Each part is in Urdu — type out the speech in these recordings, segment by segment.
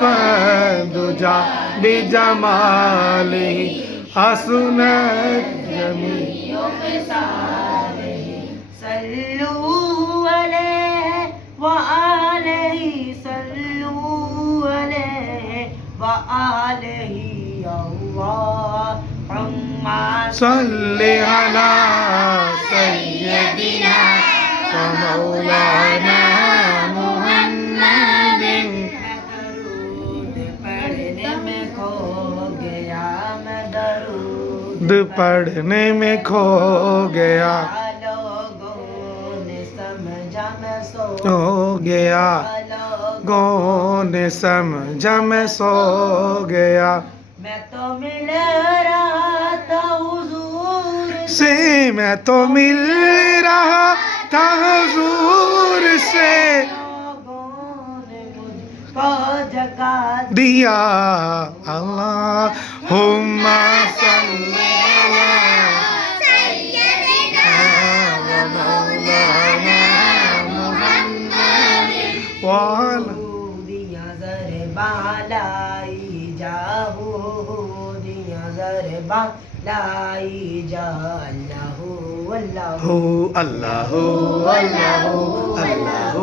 فالدجى بجماله حسنت جميع خصاله صلوا عليه وآله صلوا عليه وآله اللهم صل على سيدنا ومولانا محمد درود پڑھنے میں کھو گیا میں درود پڑھنے میں کھو گیا لوگوں نے سمجھا میں سو ہو گیا لوگوں گوں نے سمجھا میں سو گیا میں تو مل رہا تھا حضور سے میں تو مل رہا تھا حضور سے لوگوں نے مجھ کو جگا دیا اللہم صلی وعلا دیا زر بالائی جاہو دیا زر بالائی جا اللہ اللہ اللہ اللہ اللہ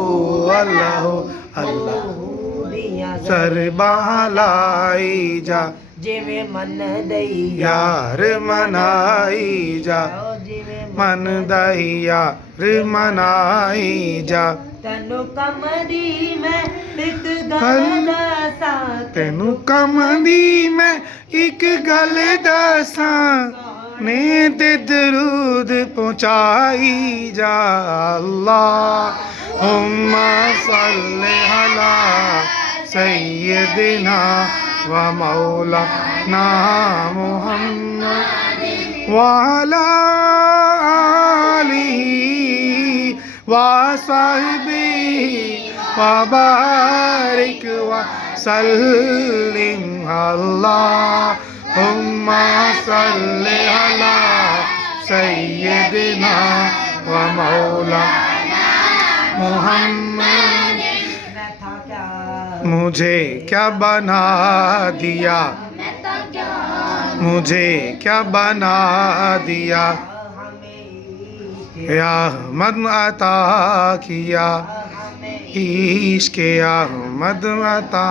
اللہ اللہ دیا سر بالائی جا جویں من دئی یار منائی جا من دئی یار منائی جا تنو کمری میں ایک گل دسا تینوں کم دی میں ایک گل دساں نے تے درود پہنچائی جا اللہم صلی علی سیدنا و مولانا محمد وعلی آلہ وصحبہ وبارک وسلم اللہم صلی علی سیدنا و مولانا محمد میں تھا کیا مجھے کیا بنا دیا مجھے کیا بنا دیا یا احمد عطا کیا عشق احمد عطا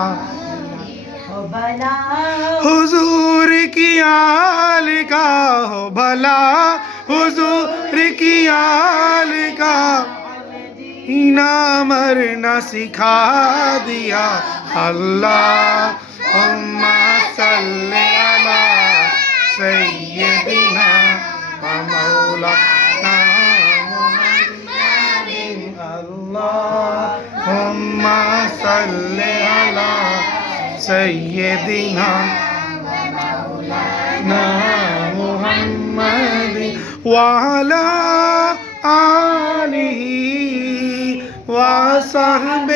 ہو بھلا حضور کی آل کا ہو بھلا حضور کی آل کا نہ مرنا سکھا دیا اللہم صلی علی سیدنا و مولانا محمد اللہم صلی علی سیدنا محمد وعلی آلہ وصحبہ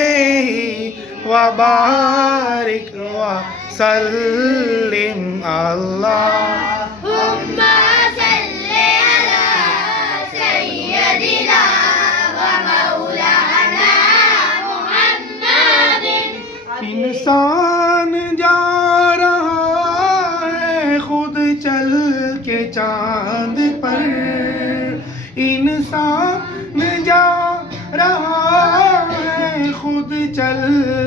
وبارک وسلم اللهم صل على سيدنا ومولانا محمد انسان جا رہا ہے خود چل کے چاند پر انسان جا رہا ہے خود چل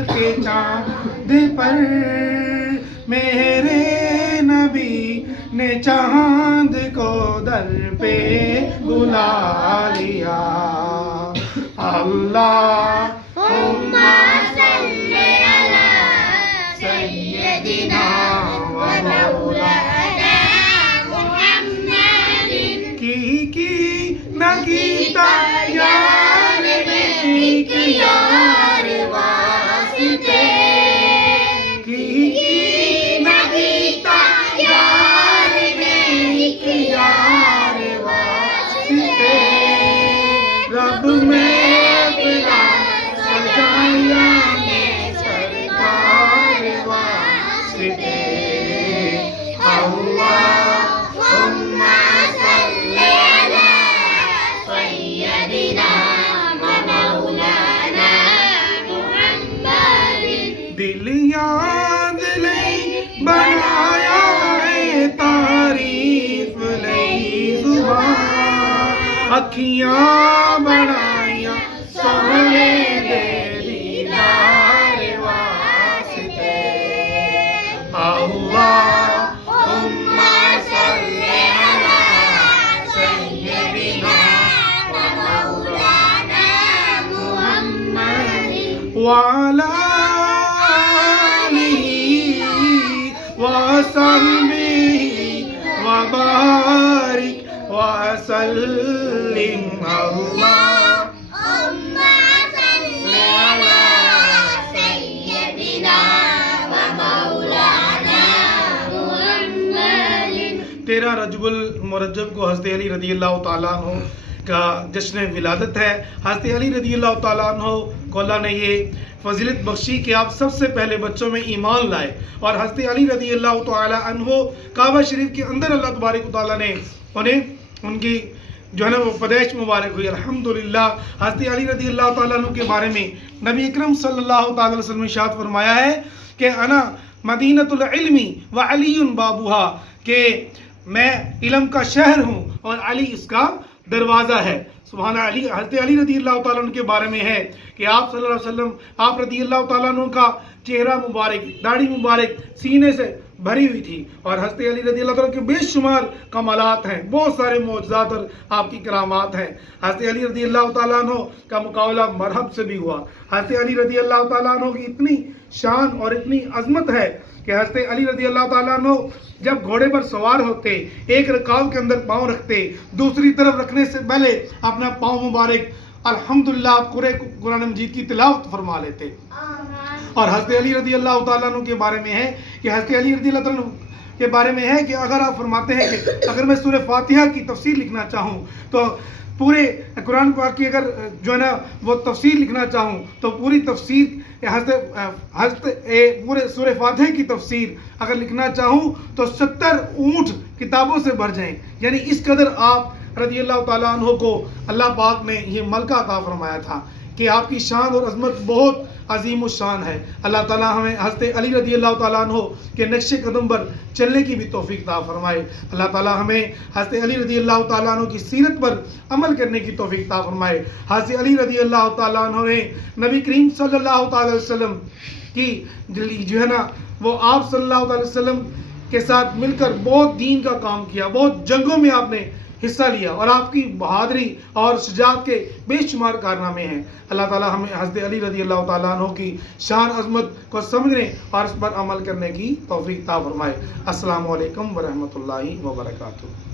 کے چاند پر میرے نبی نے چاند کو در پہ بلا لیا اللہم صل على سيدنا ومولانا محمد کی نہ کیتا یار میں ایک یار واسطے کی نہ کیتا یار میں ایک یار واسطے رب میں اپنا سجایا دل یاد لئی بنایا ہے تعریف لئی زبان اکھیاں بنائیاں سونے دے دیدار واسطے اللہم صلی علی سیدنا مولانا محمد وعلى آله وصحبه وبارك وسلم اللهم صل على سيدنا ومولانا محمد 13 رجب المرجب کو حضرت علی رضی اللہ تعالیٰ عنہ کا جشن ولادت ہے۔ حضرت علی رضی اللہ تعالیٰ عنہ کو اللہ نے یہ فضیلت بخشی کہ آپ سب سے پہلے بچوں میں ایمان لائے، اور حضرت علی رضی اللہ تعالیٰ عنہ کعبہ شریف کے اندر اللہ تبارک و تعالیٰ نے انہیں ان کی جو ہے نا وہ پیدائش مبارک ہوئی۔ الحمدللہ حضرت علی رضی اللہ تعالیٰ عنہ کے بارے میں نبی اکرم صلی اللہ تعالیٰ علیہ وسلم نے ارشاد فرمایا ہے کہ انا مدینۃ العلم و علی بابوہا، کہ میں علم کا شہر ہوں اور علی اس کا دروازہ ہے۔ سبحان علی، حضرت علی رضی اللہ تعالیٰ عنہ کے بارے میں ہے کہ آپ صلی اللہ علیہ وسلم، آپ رضی اللہ تعالیٰ عنہ کا چہرہ مبارک، داڑھی مبارک سینے سے بھری ہوئی تھی، اور حضرت علی رضی اللہ تعالیٰ کے بے شمار کمالات ہیں، بہت سارے معجزات اور آپ کی کرامات ہیں۔ حضرت علی رضی اللہ تعالیٰ عنہ کا مقابلہ مرحب سے بھی ہوا۔ حضرت علی رضی اللہ تعالیٰ عنہ کی اتنی شان اور اتنی عظمت ہے کہ حضرت علی رضی اللہ تعالیٰ عنہ جب گھوڑے پر سوار ہوتے، ایک رکاب کے اندر پاؤں رکھتے، دوسری طرف رکھنے سے پہلے اپنا پاؤں مبارک الحمدللہ قرآن مجید کی تلاوت فرما لیتے۔ اور حضرت علی رضی اللہ تعالیٰ عنہ کے بارے میں ہے کہ حضرت علی رضی اللہ تعالیٰ عنہ کے بارے میں ہے کہ اگر آپ فرماتے ہیں کہ اگر میں سورہ فاتحہ کی تفسیر لکھنا چاہوں تو پورے قرآن پاک کی اگر جو ہے نا وہ تفسیر لکھنا چاہوں تو پوری تفسیر پورے سورہ فاتحہ کی تفسیر اگر لکھنا چاہوں تو 70 اونٹ کتابوں سے بھر جائیں، یعنی اس قدر آپ رضی اللہ تعالیٰ عنہ کو اللہ پاک نے یہ ملکہ عطا فرمایا تھا کہ آپ کی شان اور عظمت بہت عظیم الشان ہے۔ اللہ تعالیٰ ہمیں حضرت علی رضی اللہ تعالیٰ عنہ کے نقش قدم پر چلنے کی بھی توفیق عطا فرمائے۔ اللہ تعالیٰ ہمیں حضرت علی رضی اللہ تعالیٰ عنہ کی سیرت پر عمل کرنے کی توفیق عطا فرمائے۔ حضرت علی رضی اللہ تعالیٰ عنہ نے نبی کریم صلی اللہ تعالیٰ علیہ وسلم کی جو ہے نا وہ آپ صلی اللہ تعالیٰ علیہ وسلم کے ساتھ مل کر بہت دین کا کام کیا، بہت جنگوں میں آپ نے حصہ لیا، اور آپ کی بہادری اور شجاعت کے بے شمار کارنامے ہیں۔ اللہ تعالیٰ ہمیں حضرت علی رضی اللہ تعالیٰ عنہ کی شان عظمت کو سمجھنے اور اس پر عمل کرنے کی توفیق عطا فرمائے۔ السلام علیکم ورحمۃ اللہ وبرکاتہ۔